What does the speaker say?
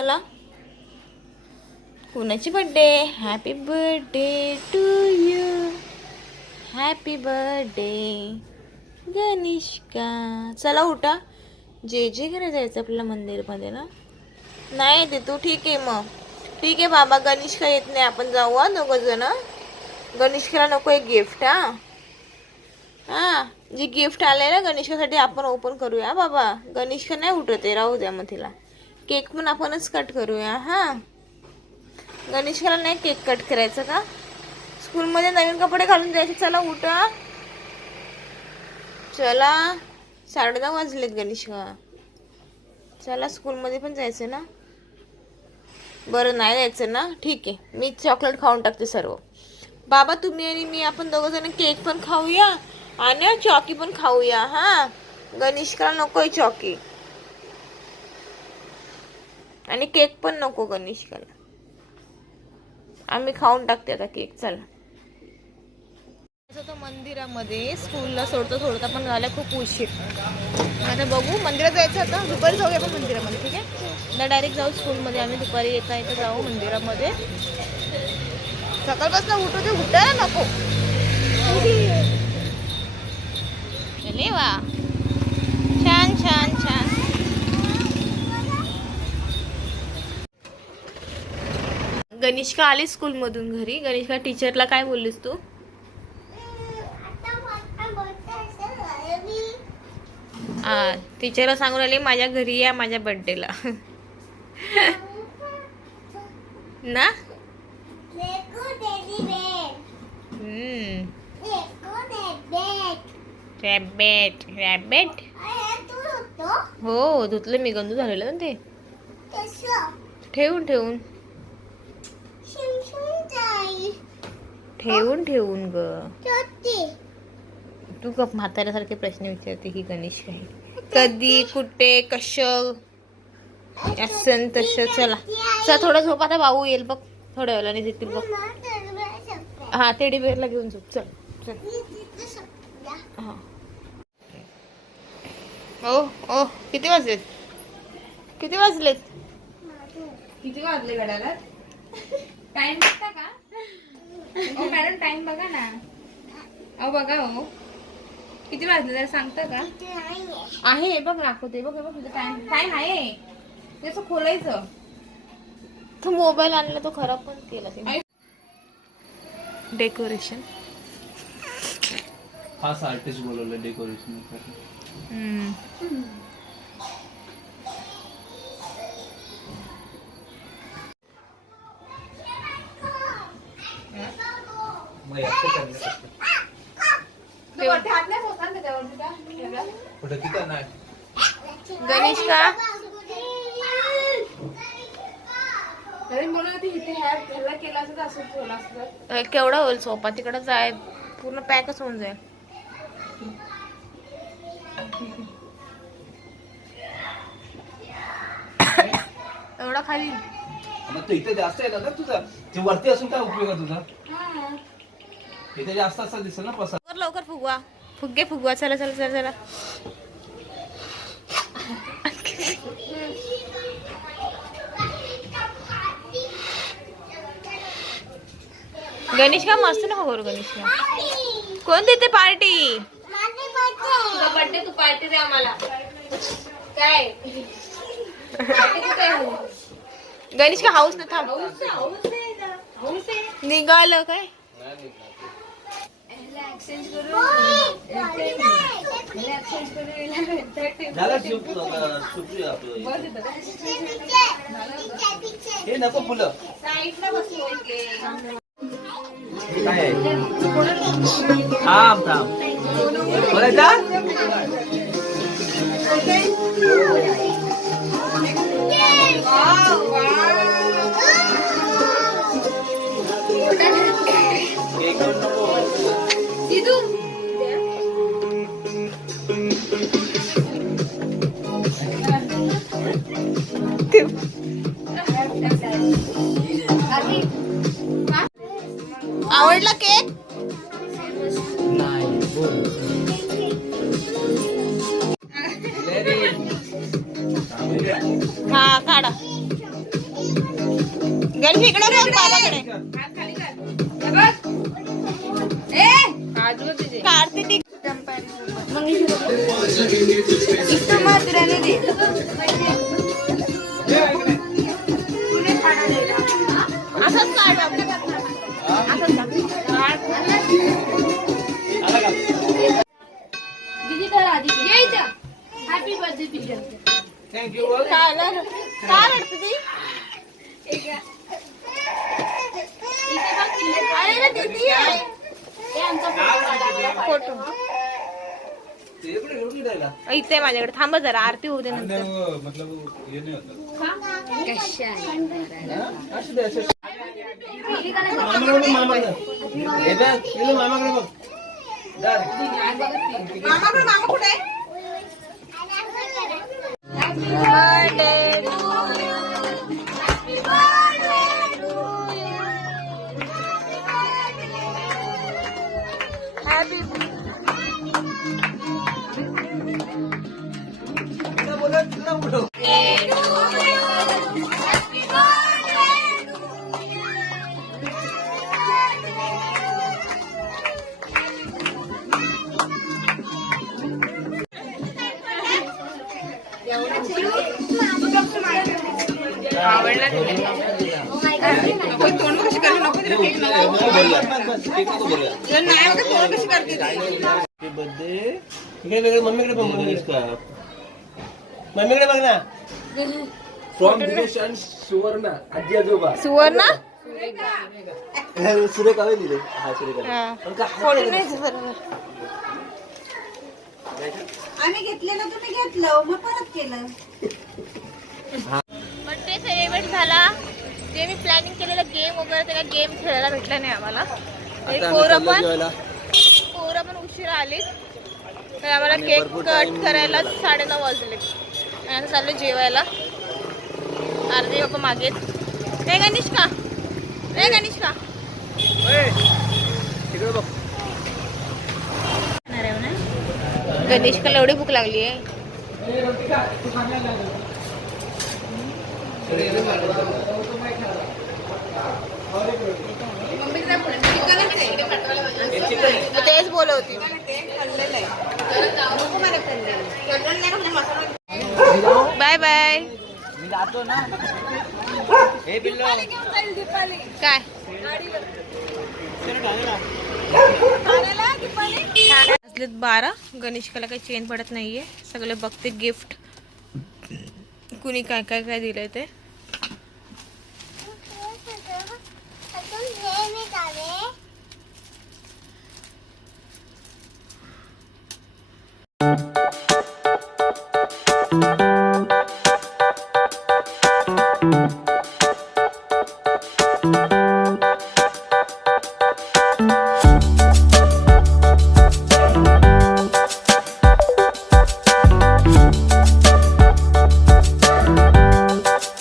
चला. कुणाची birthday? Happy birthday to you, happy birthday गणेशका. चला उठा. जे जे घरी जायचं आपल्याला मंदिरमध्ये ना. नाही ते तू ठीक आहे मग. ठीक आहे बाबा, गणेशका येत नाही, आपण जाऊ हा दोघं जण. गणेशकाला नको एक गिफ्ट. हा जी गिफ्ट आले ना गणेशकासाठी आपण ओपन करूया बाबा. गणेशका नाही उठत आहे, राहू द्या मग तिला. केक पण आपणच कट करूया. हा गणेशकाला नाही केक कट करायचं का? स्कूलमध्ये नवीन कपडे घालून जायचे. चला उठा. चला 9:30 वाजलेत गणेशका. चला स्कूलमध्ये पण जायचं ना. बरं नाही जायचं ना, ठीक आहे. मी चॉकलेट खाऊन टाकते सर्व. बाबा तुम्ही आणि मी आपण दोघं जण केक पण खाऊया आणि चॉकी पण खाऊया. हा गणेशकाला नकोय चॉकी आणि केक पण नको गणेशकाला. आम्ही खाऊन टाकते आता केक. चला तो मंदिरामध्ये. स्कूलला सोडता पण झाला खूप उशीर. आता बघू मंदिरात जायचं. आता दुपारी जाऊया आपण मंदिरामध्ये. ठीक आहे ना, डायरेक्ट जाऊ स्कूलमध्ये. आम्ही दुपारी येता जाऊ मंदिरामध्ये. सकाळपासून उठू ते उठायला नको. चले वा, छान छान छान. गणेशका आली स्कूलमधून घरी. गणेशका टीचरला काय बोललीस तू? टीचरला सांगून आले माझ्या घरी या माझ्या बर्थडेला ना. Rabbit rabbit. हो धुतलं मी, गंदू झालेलं ना ते. ठेवून ठेवून ठेवून ठेवून ग. तू गप म्हाताऱ्यासारखे प्रश्न विचारते ही गणेश काही. कधी कुठे कसं असं तसं. चला चला थोडं झोप. आता भाऊ येईल बघ थोड्या वेळाने येतील बघ. हा टेडी बेअरला घेऊन झोप. चल चल. हा ओ ओ किती वाजलेत? किती वाजलेत? किती वाजले घड्याला? टाइम बघता का? ओ मॅडम टाइम बघा ना. अहो बघा हो किती वाजले जरा सांगता का? आहे बघ दाखवते. बघ बघ तुझं टाइम टाइम आहे. त्याचं खोलायचं. तो मोबाईल आणला तो खराब पण केला ते. डेकोरेशन खास आर्टिस्ट बोलवलं डेकोरेशन. गणेशका केवढा होईल सोफा? तिकडे जाय पूर्ण पॅकच होऊन जाईल. एवढा खाली इथे जास्त आहे ना तुझा. ते वरती असून काय उपयोग आहे तुझा? इथे जास्त असं दिसेल ना पसार. लवकर फुगवा. फुगे फुगवा. चला चला चला चला. गणेशका मस्त नको करू. गणेशका कोण देते पार्टी? तुझा बर्थडे तू पार्टी दे आम्हाला. काय गणेशका हाऊस ना. थांब निघालं काय? हे नको फुलं. काय थांब थांब बोलायचा. आवडला केक? नाही बोल. हा काढा. इकडे बघ बाबाकडे. हात खाली कर. हे बघ. ए आजू तुझे कार्तिक इथं मधुराने दे. असंच काढ बाबा. दीदी तर आधी यायचं. Happy birthday picture. थँक्यू. काय रडते ती? अरे ना दीदी आहे. फोटो इथे माझ्याकडे थांब जरा आरती होऊ दे नंतर. मामाकडे बघ. मामा कुठे आवडला तोंड कशी करते नको तिला केक नको. नाही बघा तोंड कशी करते ती. मम्मीकडे बघ. मम्मीकडे बघ ना. फ्रॉम दिनेश अँड सुवर्णा आजी आजोबा. सुवर्ण सुरेखा लिहिले. हा सुरेखा. फोटो नाही बरोबर. आम्ही घेतलेलं तुम्ही घेतलं मग परत केलं. बर्थडे सेलिब्रेट झाला. जे मी प्लॅनिंग केलेलं गेम वगैरे त्याला गेम खेळायला भेटला नाही आम्हाला. पोरं पण उशिरा आली तर आम्हाला केक कट करायला 9:30 वाजले. आणि आता चाललो जेवायला. आरती बाप्पा मागेत. रे गणेशका तिकडे बघ. गणेशकाला एवढी भूक लागली आहे. तेच बोलवती. Bye bye. काय वाजलेत 12. गणेशकाला काही चेन पडत नाहीये. सगळे बघते गिफ्ट कुणी काय काय काय दिलंय ते.